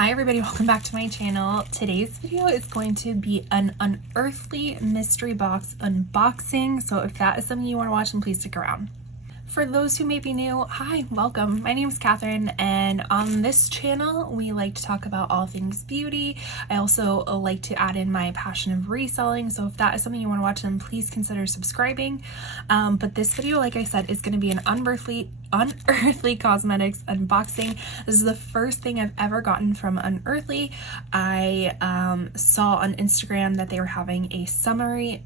Hi everybody, welcome back to my channel. Today's video is going to be an Unearthly mystery box unboxing, so if that is something you want to watch, then please stick around. For those who may be new, hi, welcome. My name is Catherine, and on this channel we like to talk about all things beauty. I also like to add in my passion of reselling, so if that is something you want to watch, then please consider subscribing. But this video, like I said, is going to be an Unearthly cosmetics unboxing. This is the first thing I've ever gotten from Unearthly. I saw on Instagram that they were having a summer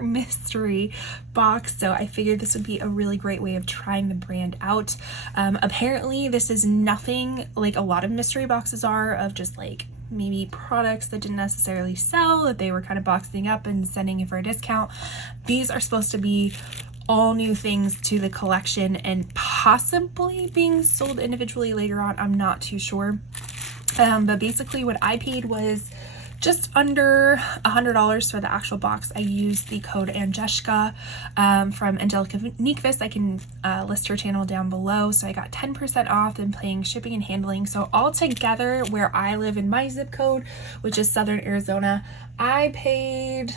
mystery box, so I figured this would be a really great way of trying the brand out. Apparently this is nothing like a lot of mystery boxes are, of just like maybe products that didn't necessarily sell, that they were kind of boxing up and sending it for a discount. These are supposed to be all new things to the collection and possibly being sold individually later on. I'm not too sure. But basically what I paid was just under $100 for the actual box. I used the code Angeshka from Angelica Nyqvist. I can list her channel down below. So I got 10% off and paying shipping and handling. So all together, where I live in my zip code, which is Southern Arizona, I paid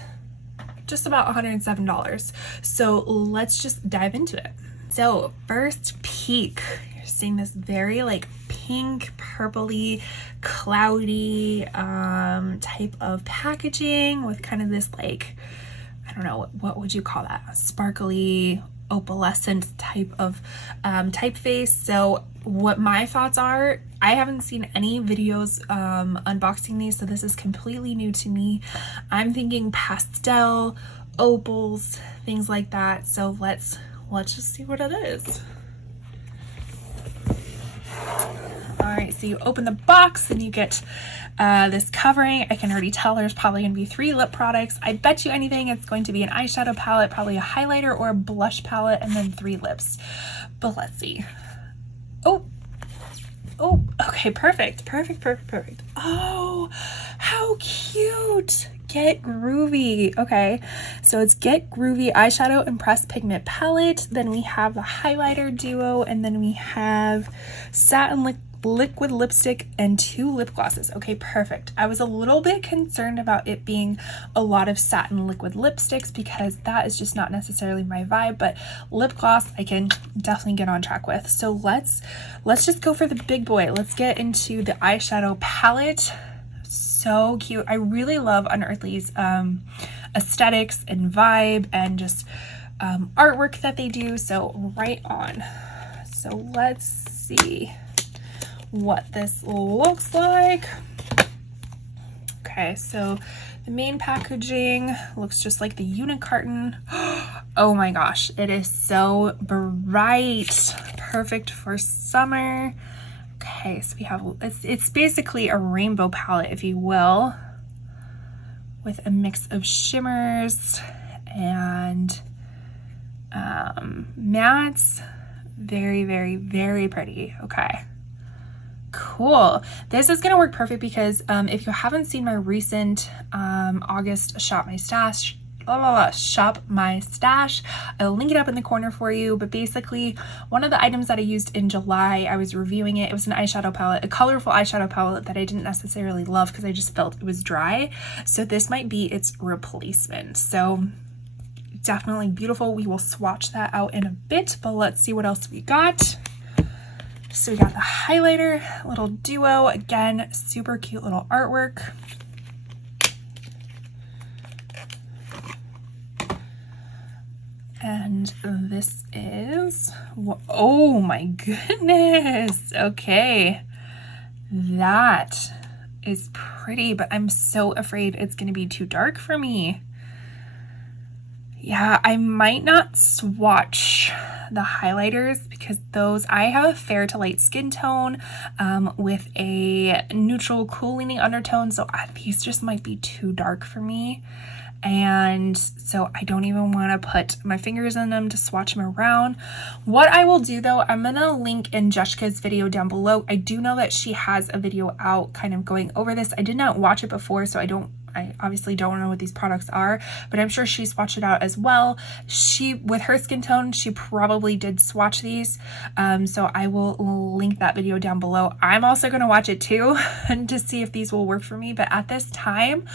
just about $107. So let's just dive into it. So first peek, you're seeing this very like pink, purpley, cloudy type of packaging with kind of this like, I don't know, what would you call that? Sparkly, opalescent type of typeface. So what my thoughts are, I haven't seen any videos unboxing these, so this is completely new to me. I'm thinking pastel, opals, things like that. So let's just see what it is. All right, so you open the box and you get this covering. I can already tell there's probably going to be 3 lip products. I bet you anything it's going to be an eyeshadow palette, probably a highlighter or a blush palette, and then 3 lips. But let's see. Oh, okay, perfect. Oh, how cute. Get Groovy. Okay, so it's Get Groovy eyeshadow and pressed pigment palette. Then we have the highlighter duo, and then we have satin liquid lipstick and 2 lip glosses. Okay, perfect. I was a little bit concerned about it being a lot of satin liquid lipsticks because that is just not necessarily my vibe, but lip gloss I can definitely get on track with. So let's just go for the big boy. Let's get into the eyeshadow palette. So cute. I really love Unearthly's aesthetics and vibe and just artwork that they do. So right on. So let's see what this looks like. Okay, so the main packaging looks just like the unit carton. Oh my gosh, it is so bright. Perfect for summer. Okay, so we have, it's basically a rainbow palette, if you will, with a mix of shimmers and mattes. Very, very, very pretty. Okay. Cool. This is going to work perfect because if you haven't seen my recent August Shop My Stash, I'll link it up in the corner for you. But basically, one of the items that I used in July, I was reviewing it. It was an eyeshadow palette, a colorful eyeshadow palette that I didn't necessarily love because I just felt it was dry. So this might be its replacement. So definitely beautiful. We will swatch that out in a bit, but let's see what else we got. So we got the highlighter, little duo, again, super cute little artwork. And this is, oh my goodness, okay. That is pretty, but I'm so afraid it's gonna be too dark for me. Yeah, I might not swatch the highlighters because those, I have a fair to light skin tone with a neutral cool leaning undertone, so these just might be too dark for me. And so I don't even want to put my fingers in them to swatch them around. What I will do though, I'm gonna link Angeshka's video down below. I do know that she has a video out kind of going over this. I did not watch it before, so I don't I obviously don't know what these products are, but I'm sure she swatched it out as well. She, with her skin tone, she probably did swatch these. So I will link that video down below. I'm also going to watch it too and to see if these will work for me. But at this time,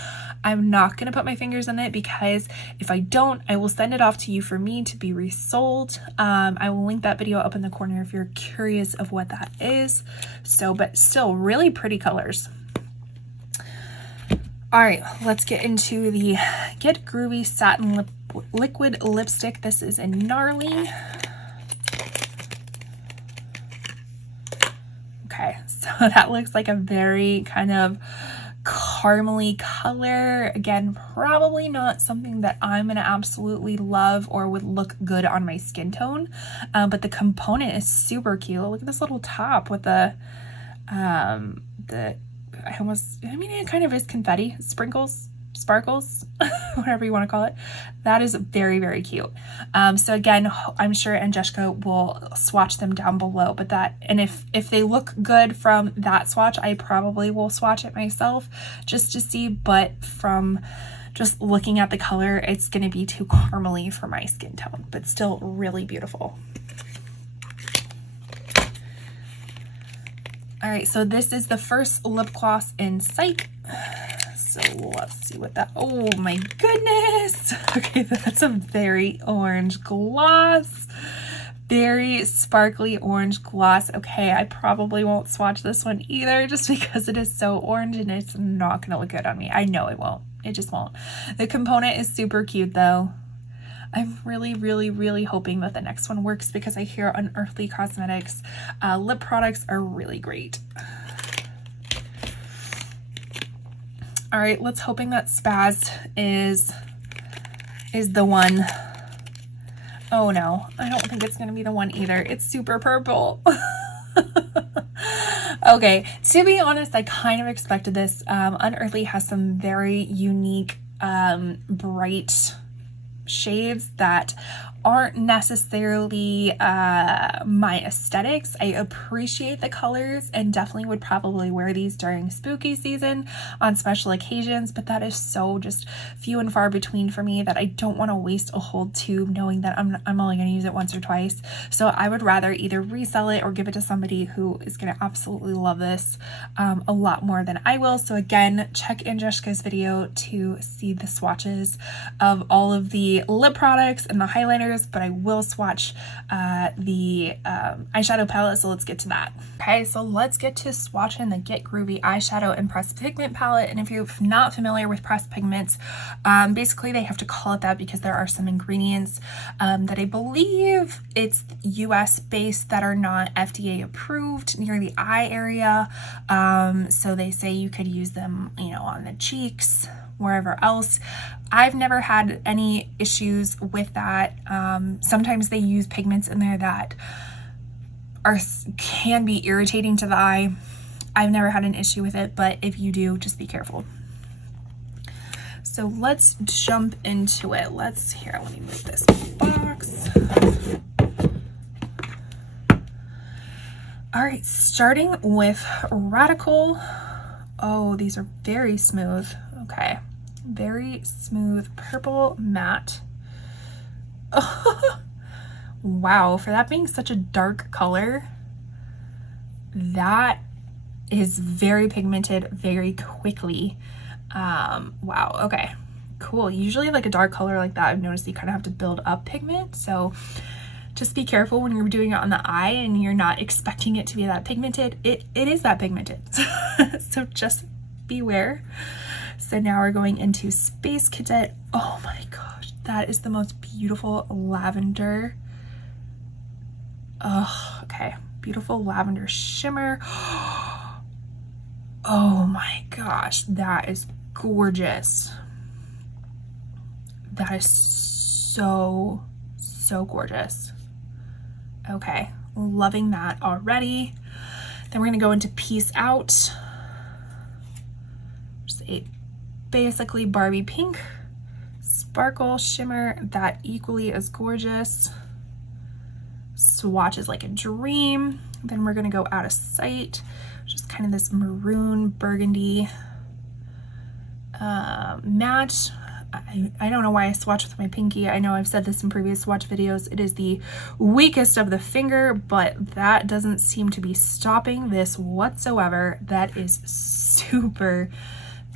I'm not going to put my fingers in it, because if I don't, I will send it off to you for me to be resold. I will link that video up in the corner if you're curious of what that is. So, but still really pretty colors. All right, let's get into the Get Groovy Satin Liquid Lipstick. This is in Gnarly. Okay, so that looks like a very kind of caramely color. Again, probably not something that I'm gonna absolutely love or would look good on my skin tone, but the component is super cute. Look at this little top with the I mean, it kind of is confetti, sprinkles, sparkles, whatever you want to call it. That is very, very cute. So again, I'm sure Angelica will swatch them down below, but and if they look good from that swatch, I probably will swatch it myself just to see, but from just looking at the color, it's going to be too caramely for my skin tone, but still really beautiful. All right, so this is the first lip gloss in sight. So let's see what that, oh my goodness. Okay, that's a very orange gloss. Very sparkly orange gloss. Okay, I probably won't swatch this one either just because it is so orange and it's not gonna look good on me. I know it won't, it just won't. The component is super cute though. I'm really, really, really hoping that the next one works because I hear Unearthly Cosmetics lip products are really great. All right, let's hoping that Spaz is the one. Oh no, I don't think it's gonna be the one either. It's super purple. Okay, to be honest, I kind of expected this. Unearthly has some very unique, bright shades that aren't necessarily my aesthetics. I appreciate the colors and definitely would probably wear these during spooky season on special occasions, but that is so just few and far between for me that I don't want to waste a whole tube knowing that I'm only going to use it once or twice. So I would rather either resell it or give it to somebody who is going to absolutely love this a lot more than I will. So again, check Angelica's video to see the swatches of all of the lip products and the highlighters, but I will swatch the eyeshadow palette, so let's get to that. Okay, so let's get to swatching the Get Groovy eyeshadow and pressed pigment palette. And if you're not familiar with pressed pigments, basically they have to call it that because there are some ingredients that I believe it's US based that are not FDA approved near the eye area. So they say you could use them, you know, on the cheeks, wherever else. I've never had any issues with that. Sometimes they use pigments in there that can be irritating to the eye. I've never had an issue with it, but if you do, just be careful. So let's jump into it. Let me move this box. All right, starting with Radical. Oh, these are very smooth. Okay, very smooth purple matte. Oh, wow, for that being such a dark color, that is very pigmented very quickly. Wow, okay, cool. Usually like a dark color like that, I've noticed you kind of have to build up pigment, so just be careful when you're doing it on the eye and you're not expecting it to be that pigmented. It is that pigmented. So just beware. So now we're going into Space Cadet. Oh my gosh, that is the most beautiful lavender. Oh, okay. Beautiful lavender shimmer. Oh my gosh, that is gorgeous. That is so gorgeous. Okay, loving that already. Then we're gonna go into Peace Out. Just a basically Barbie pink sparkle shimmer that equally is gorgeous. Swatches like a dream. Then we're gonna go Out of Sight, just kind of this maroon burgundy. matte. I don't know why I swatch with my pinky. I know I've said this in previous swatch videos. It is the weakest of the finger, but that doesn't seem to be stopping this whatsoever. That is super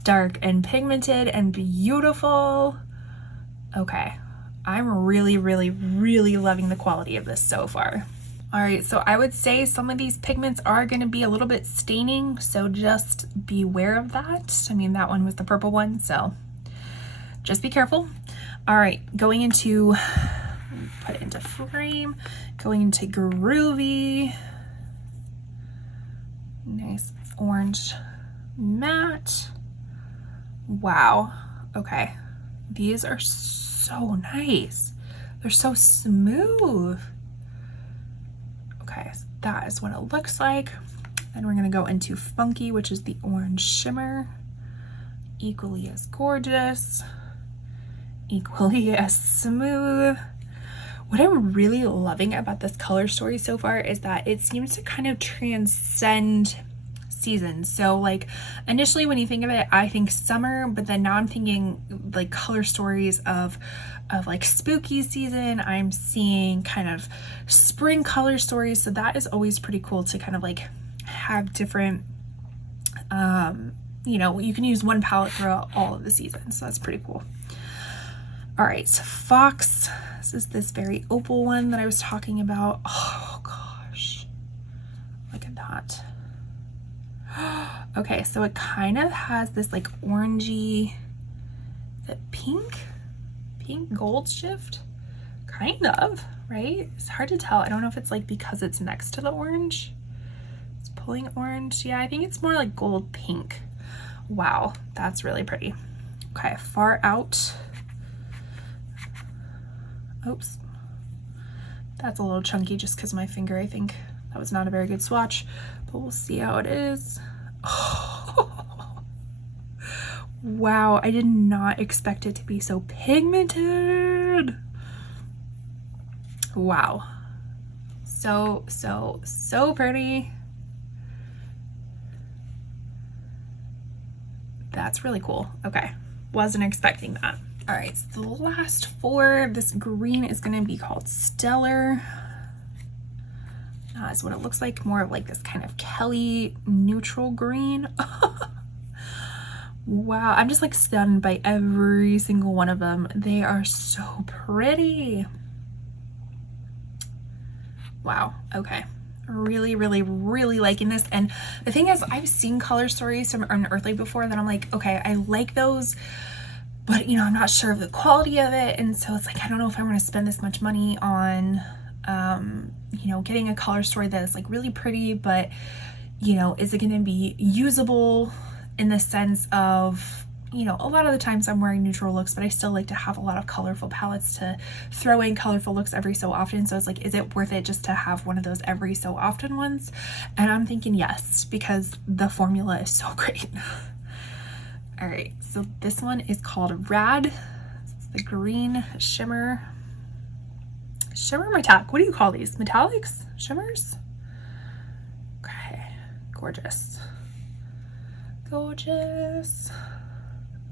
dark and pigmented and beautiful. Okay, I'm really, really, really loving the quality of this so far. All right, so I would say some of these pigments are going to be a little bit staining, so just beware of that. I mean, that one was the purple one, so just be careful. All right, going into, put it into frame, going into Groovy. Nice orange matte. Wow, okay. These are so nice. They're so smooth. Okay, so that is what it looks like. Then we're gonna go into Funky, which is the orange shimmer. Equally as gorgeous, equally as smooth. What I'm really loving about this color story so far is that it seems to kind of transcend seasons. So like initially when you think of it, I think summer, but then now I'm thinking like color stories of like spooky season. I'm seeing kind of spring color stories. So that is always pretty cool to kind of like have different, you know, you can use one palette throughout all of the seasons. So that's pretty cool. All right, so Fox, this is this very opal one that I was talking about. Oh gosh, look at that. Okay, so it kind of has this like orangey, is it pink gold shift? Kind of, right? It's hard to tell. I don't know if it's like because it's next to the orange. It's pulling orange. Yeah, I think it's more like gold pink. Wow, that's really pretty. Okay, Far Out. Oops. That's a little chunky just because my finger, I think that was not a very good swatch, but we'll see how it is. Oh. Wow, I did not expect it to be so pigmented. Wow. So pretty. That's really cool. Okay, wasn't expecting that. All right, so the last four, this green is gonna be called Stellar. That's what it looks like, more of like this kind of Kelly neutral green. Wow, I'm just like stunned by every single one of them. They are so pretty. Wow, okay. Really, really, really liking this. And the thing is, I've seen color stories from Unearthly before that I'm like, okay, I like those, but you know, I'm not sure of the quality of it. And so it's like, I don't know if I want to spend this much money on, you know, getting a color story that is like really pretty, but you know, is it going to be usable in the sense of, you know, a lot of the times I'm wearing neutral looks, but I still like to have a lot of colorful palettes to throw in colorful looks every so often. So it's like, is it worth it just to have one of those every so often ones? And I'm thinking yes, because the formula is so great. All right, so this one is called Rad. It's the green shimmer metallic. What do you call these? Metallics? Shimmers? Okay, gorgeous. Gorgeous.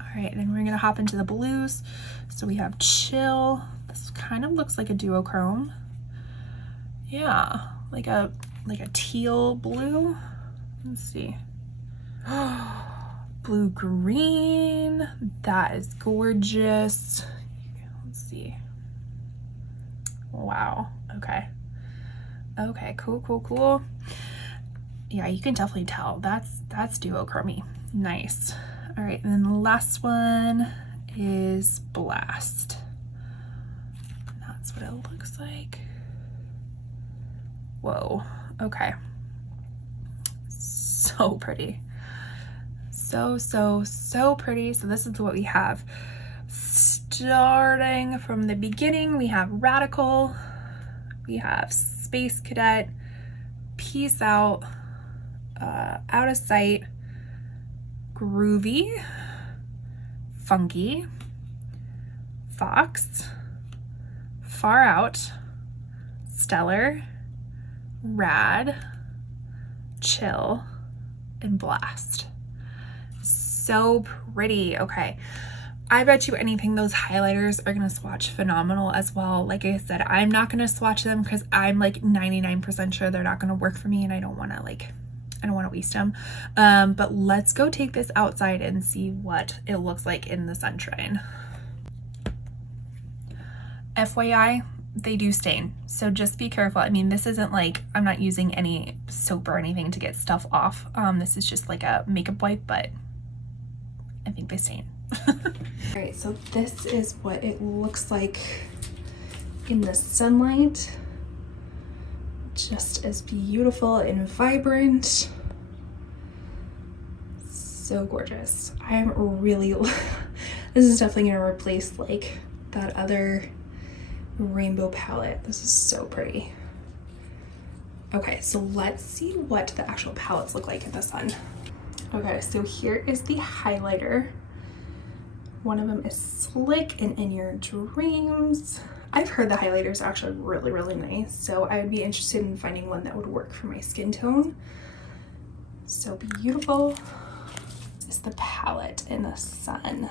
All right, then we're gonna hop into the blues. So we have Chill. This kind of looks like a duochrome. Yeah, like a teal blue. Let's see. Blue green. That is gorgeous. Let's see. Wow. Okay. Okay. Cool. Yeah, you can definitely tell that's duochrome. Nice. All right, and then the last one is Blast. That's what it looks like. Whoa. Okay. So pretty. So pretty. So this is what we have. Starting from the beginning, we have Radical, we have Space Cadet, Peace Out, Out of Sight, Groovy, Funky, Fox, Far Out, Stellar, Rad, Chill, and Blast. so pretty. Okay, I bet you anything those highlighters are gonna swatch phenomenal as well. Like I said, I'm not gonna swatch them because I'm like 99% sure they're not gonna work for me, and I don't want to waste them. But let's go take this outside and see what it looks like in the sunshine. FYI, they do stain, so just be careful. I mean, this isn't like, I'm not using any soap or anything to get stuff off. This is just like a makeup wipe, but I think they stain. All right, so this is what it looks like in the sunlight. Just as beautiful and vibrant. So gorgeous. I'm really, this is definitely gonna replace like that other rainbow palette. This is so pretty. Okay, so let's see what the actual palettes look like in the sun. Okay, so here is the highlighter. One of them is Slick and In Your Dreams. I've heard the highlighters are actually really, really nice, so I would be interested in finding one that would work for my skin tone. So beautiful. This is the palette in the sun.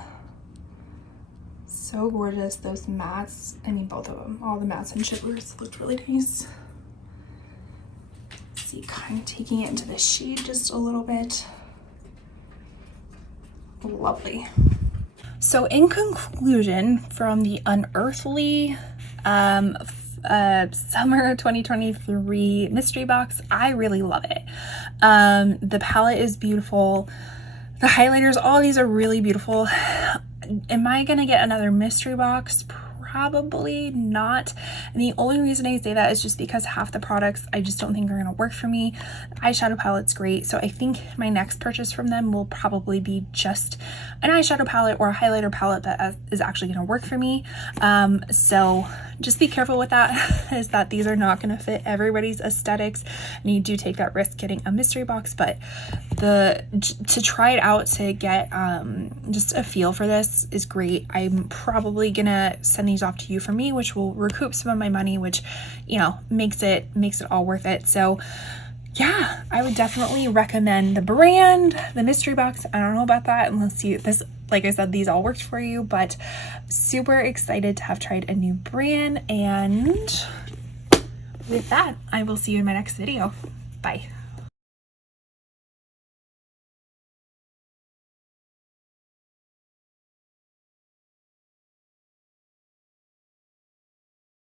So gorgeous. Those mattes, I mean both of them, all the mattes and shimmers looked really nice. Let's see, kind of taking it into the shade just a little bit. Lovely. So in conclusion, from the Unearthly summer 2023 mystery box, I really love it. The palette is beautiful. The highlighters, all these are really beautiful. Am I gonna get another mystery box? Probably not. And the only reason I say that is just because half the products I just don't think are gonna work for me. The eyeshadow palette's great, so I think my next purchase from them will probably be just an eyeshadow palette or a highlighter palette that is actually gonna work for me. So just be careful with that, is that these are not gonna fit everybody's aesthetics, and you do take that risk getting a mystery box. But to try it out, to get just a feel for this is great. I'm probably gonna send these off to you for me, which will recoup some of my money, which, you know, makes it all worth it. So yeah, I would definitely recommend the brand, the mystery box. I don't know about that unless this, like I said, these all worked for you, but super excited to have tried a new brand. And with that, I will see you in my next video. Bye.